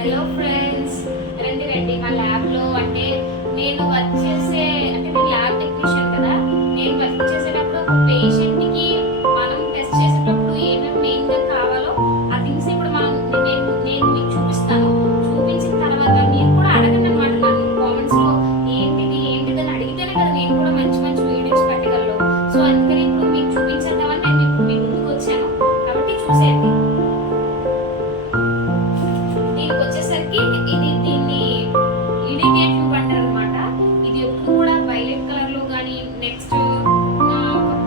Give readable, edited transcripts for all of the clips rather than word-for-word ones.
Hello friends, రండి రండి మా ల్యాబ్లో. అంటే నేను వర్క్ చేసే అంటే నేను ల్యాబ్ టెక్నీషియన్ కదా. నేను వర్క్ చేసేటప్పుడు ఒక పేషెంట్కి మనం టెస్ట్ చేసేటప్పుడు ఏమేమి మెయిన్గా కావాలో ఆ థింగ్స్ ఇప్పుడు నేను మీకు చూపిస్తాను. చూపించిన తర్వాత మీరు కూడా అడగండి అనమాట నన్ను కామెంట్స్లో. ఏంటిది ఏంటిది అని అడిగితేనే కదా నేను కూడా మంచి మంచి వీడియోస్ పెట్టగలను. సో అందుకని ఇప్పుడు మీకు చూపించేద్దామని నేను ఇప్పుడు మీ ముందుకు వచ్చాను. కాబట్టి చూసేయండి. వచ్చేసరికి దీన్ని ఇడిడియట్ ట్యూబ్ అంటారు అనమాట. ఇది ఎప్పుడు కూడా వైలెట్ కలర్ లో కానీ నెక్స్ట్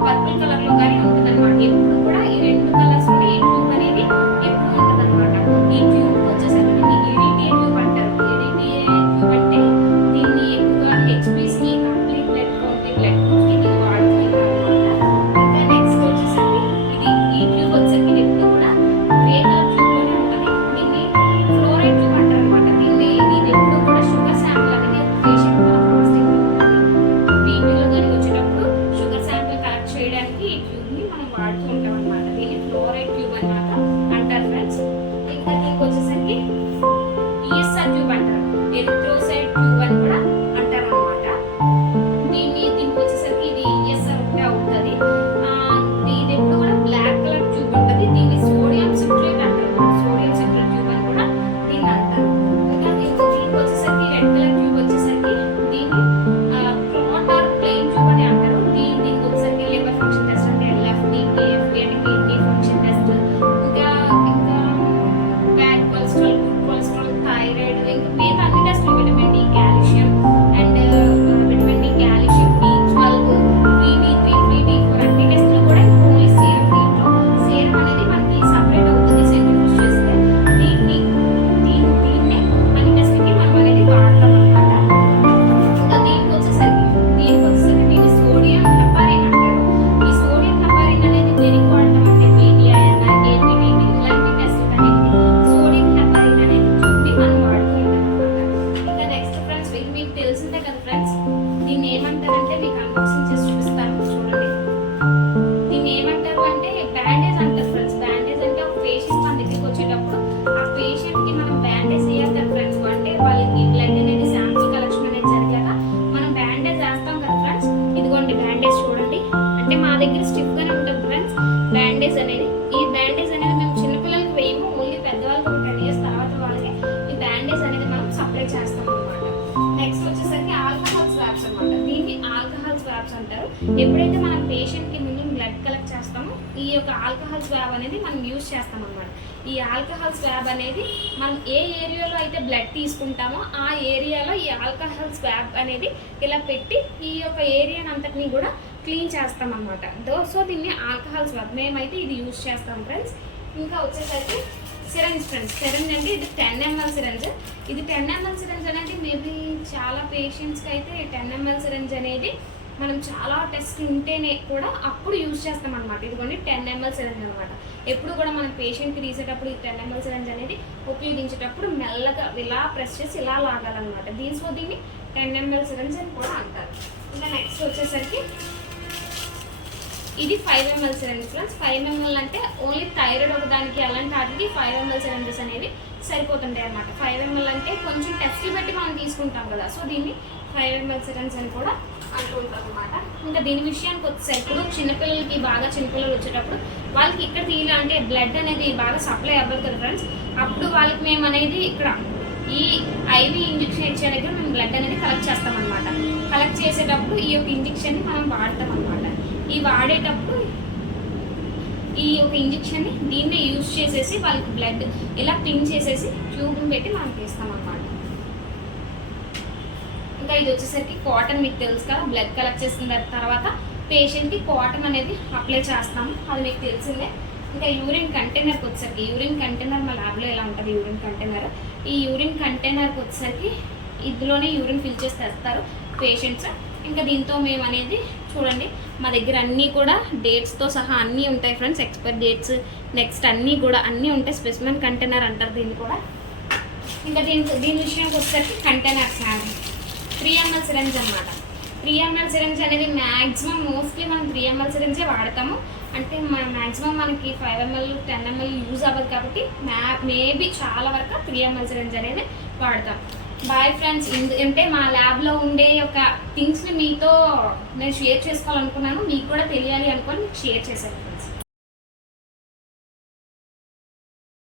పర్పుల్ కలర్ లో కానీ ఉంటుంది అనమాట. ఎప్పుడు కూడా ఈ రెండు కలర్స్ లో ఈ ట్యూబ్ అనేది ఎప్పుడు ఉంటుంది అనమాట. ఈ ట్యూబ్ వచ్చేసరికి దీన్ని ఇడిడియట్ ట్యూబ్ అంటారు. ఇడిడియట్ ట్యూబ్ అంటే దీన్ని ఎక్కువగా హెచ్పిస్ కి complete blood count blood group కి దీన్ని వాడుతుంటారు అనమాట. ఇంకా నెక్స్ట్ వచ్చేసరికి ఈ ట్యూబ్ వచ్చేసరికి ఎప్పుడు కూడా గ్రే కలర్ ట్యూబ్ లోనే ఉంటుంది. దీన్ని ఫ్లోరైడ్ ట్యూబ్ అంటారు అనమాట. దీన్ని ఎప్పుడు కూడా షుగర్ శాంపుల్ అనేది పేషెంట్ మన ఫాస్టింగ్ లో బీపీలో కానీ వచ్చేటప్పుడు షుగర్ శాంపుల్ కలెక్ట్ చేయడానికి ఈ ట్యూబ్ ని మనం వాడుతూ ఉంటాం అనమాట. దీన్ని ఫ్లోరైడ్ ట్యూబ్ అనమాట అంటారు ఫ్రెండ్స్. ఇంకా దీనికి వచ్చేసరికి ఈఎస్ఆర్ ట్యూబ్ అంటారు. ఎరిథ్రోసైట్ ట్యూబ్ అని కూడా అంటారు అనమాట. దీనికి వచ్చేసరికి ఇది ఈఎస్ఆర్ ఒకటే అవుతుంది. ఇది ఎప్పుడు కూడా బ్లాక్ కలర్ ట్యూబ్ ఉంటుంది. దీన్ని సోడియం సిట్రేట్ అంటారు. సోడియం సిట్రేట్ ట్యూబ్ అని కూడా దీన్ని అంటారు. ఇంకా దీనికి వచ్చేసరికి రెడ్ కలర్ ట్యూబ్ వచ్చేసరికి దీన్ని క్లాట్ ఆర్ ప్లెయిన్ ట్యూబ్ అని అంటారు. దీనికి వచ్చేసరికి లివర్ ఫంక్షన్ టెస్ట్ అంటే ఎల్ఎఫ్టి, కేఎఫ్టి అంటే కిడ్నీ ఫంక్షన్ టెస్ట్, ఇంకా bad cholesterol, good cholesterol, thyroid, ఇంకా మిగతా అన్ని టెస్టులు vitamin D, calcium and vitamin D, calcium, B12, VB3, VB4 అన్ని టెస్టులు కూడా ఓన్లీ సేమ్. దీంట్లో సేమ్ అనేది మనకి సపరేట్ అవుతుంది సెంట్రిఫ్యూజ్ చేస్తే. దీన్నే అన్ని టెస్ట్కి మనం అనేది వాడతాం అనమాట. ఇంకా దీనికి వచ్చేసరికి దీన్ని సోడియం హెపారిన్ అంటారు. ఈ సోడియం హెపారిన్ అనేది దేనికి వాడతాం అంటే PTIN, APTT ఇలాంటి టెస్టులు అనేది సోడియం హెపారిన్ అనేది చూపి మనం వాడుతూ ఉంటాం అనమాట. ఇంకా నెక్స్ట్ ఫ్రెండ్స్, ఇది మీకు తెలిసిందే కదా ఫ్రెండ్స్. దీన్ని ఏమంటారంటే మీకు అన్బాక్సింగ్ చేసి చూపిస్తాను చూడండి. దీన్ని ఏమంటారు అంటే బ్యాండేజ్ అంటారు ఫ్రెండ్స్. బ్యాండేజ్ అంటే ఒక పేషెంట్ మన దగ్గరికి వచ్చేటప్పుడు ఆ పేషెంట్ కి మనం బ్యాండేజ్ చేయాలి కదా ఫ్రెండ్స్. అంటే వాళ్ళకి బ్లడ్ అనేది శాంపుల్ కలెక్షన్ అనేది జరిగాక మనం బ్యాండేజ్ వేస్తాం కదా ఫ్రెండ్స్. ఇదిగోండి బ్యాండేజ్ చూడండి. అంటే మా దగ్గర స్టిఫ్ గానే ఉంటుంది ఫ్రెండ్స్ బ్యాండేజ్ అనేది. ఈ బ్యాండేజ్ అనేది మేము చిన్నపిల్లలకి వేయము, ఓన్లీ పెద్దవాళ్ళకి ఒక 10 years తర్వాత వాళ్ళకి ఈ బ్యాండేజ్ అనేది మనం సప్లై చేస్తాం అనమాట. నెక్స్ట్ వచ్చేసరికి ఆల్కహాల్ స్వాబ్స్ అనమాట. దీన్ని ఆల్కహాల్ స్వాబ్స్ అంటారు. ఎప్పుడైతే మనం పేషెంట్ కి ముందు బ్లడ్ కలెక్ట్ చేస్తామో ఈ యొక్క ఆల్కహాల్ స్వాబ్ అనేది మనం యూజ్ చేస్తాం అనమాట. ఈ ఆల్కహాల్ స్వాబ్ అనేది మనం ఏ ఏరియాలో అయితే బ్లడ్ తీసుకుంటామో ఆ ఏరియాలో ఈ ఆల్కహాల్ స్వాబ్ అనేది ఇలా పెట్టి ఈ యొక్క ఏరియాని అంతటిని కూడా క్లీన్ చేస్తాం అనమాట. సో దీన్ని ఆల్కహాల్ స్వాబ్ మేమైతే ఇది యూజ్ చేస్తాం ఫ్రెండ్స్. ఇంకా వచ్చేసరికి సిరంజ్ ఫ్రెండ్స్. సిరంజ్ అంటే ఇది 10 ml సిరంజ్. ఇది 10 ml సిరంజ్ అనేది మేబీ చాలా పేషెంట్స్కి అయితే 10 ml సిరంజ్ అనేది మనం చాలా టెస్ట్ ఉంటేనే కూడా అప్పుడు యూజ్ చేస్తాం అనమాట. ఇదిగోండి 10 ml సిరంజ్ అనమాట. ఎప్పుడు కూడా మనం పేషెంట్కి తీసేటప్పుడు ఈ 10 ml సిరంజ్ అనేది ఉపయోగించేటప్పుడు మెల్లగా ఇలా ప్రెస్ చేసి ఇలా లాగాలన్నమాట. దీన్ని 10 ml సిరంజ్ అని కూడా అంటారు. ఇంకా నెక్స్ట్ వచ్చేసరికి ఇది 5 ml సిరంజ్ ఫ్రెండ్స్. 5 ml అంటే ఓన్లీ థైరాయిడ్ ఒకదానికి అలాంటి వాటికి 5 ml సిరంజెస్ అనేవి సరిపోతుంటాయి అనమాట. 5 ml అంటే కొంచెం టెస్ట్ బట్టి మనం తీసుకుంటాం కదా. సో దీన్ని 5 ml సిరంజ్ అని కూడా అంటూ ఉంటాం అనమాట. ఇంకా దీని విషయానికి వచ్చేసరికి ఇప్పుడు చిన్నపిల్లలకి బాగా చిన్నపిల్లలు వచ్చేటప్పుడు వాళ్ళకి ఇక్కడ తీయాలి అంటే బ్లడ్ అనేది బాగా సప్లై అవ్వదు కదా ఫ్రెండ్స్. అప్పుడు వాళ్ళకి మేము అనేది ఇక్కడ ఈ IV ఇంజెక్షన్ ఇచ్చే దగ్గర మేము బ్లడ్ అనేది కలెక్ట్ చేస్తాం అనమాట. కలెక్ట్ చేసేటప్పుడు ఈ యొక్క ఇంజెక్షన్ని మనం వాడతాం అనమాట. ఈ వాడేటప్పుడు ఈ యొక్క ఇంజెక్షన్ని దీన్నే యూజ్ చేసేసి వాళ్ళకి బ్లడ్ ఇలా పిన్ చేసేసి ట్యూబ్ని పెట్టి మనం తీస్తాం అనమాట. ఇంకా ఇది వచ్చేసరికి కాటన్, మీకు తెలుసు కదా. బ్లడ్ కలెక్ట్ చేసిన తర్వాత పేషెంట్కి కాటన్ అనేది అప్లై చేస్తాము, అది మీకు తెలిసిందే. ఇంకా యూరిన్ కంటైనర్కి వచ్చేసరికి యూరిన్ కంటైనర్ మా ల్యాబ్లో ఎలా ఉంటుంది యూరిన్ కంటైనర్. ఈ యూరిన్ కంటైనర్కి వచ్చేసరికి ఇందులోనే యూరిన్ ఫిల్ చేసి తెస్తారు పేషెంట్స్. ఇంకా దీంతో మేము అనేది చూడండి మా దగ్గర అన్నీ కూడా డేట్స్తో సహా అన్నీ ఉంటాయి ఫ్రెండ్స్. ఎక్స్పైర్ డేట్స్ నెక్స్ట్ అన్నీ కూడా అన్నీ ఉంటాయి. స్పెసిమెన్ కంటైనర్ అంటారు దీన్ని కూడా. ఇంకా దీని విషయానికి వచ్చేసరికి కంటైనర్స్ 3 ml సిరంజ్ అనమాట. 3 ml సిరంజ్ అనేది మ్యాక్సిమం మోస్ట్లీ మనం 3 ml సిరంజే వాడతాము. అంటే మ్యాక్సిమం మనకి 5 ml 10 ml యూజ్ అవ్వదు కాబట్టి మేబీ చాలా వరకు 3 ml సిరంజ్ అనేది వాడతాం. బాయ్ ఫ్రెండ్స్, అంటే మా ల్యాబ్లో ఉండే ఒక థింగ్స్ని మీతో నేను షేర్ చేసుకోవాలనుకున్నాను, మీకు కూడా తెలియాలి అనుకొని మీకు షేర్ చేశాను ఫ్రెండ్స్.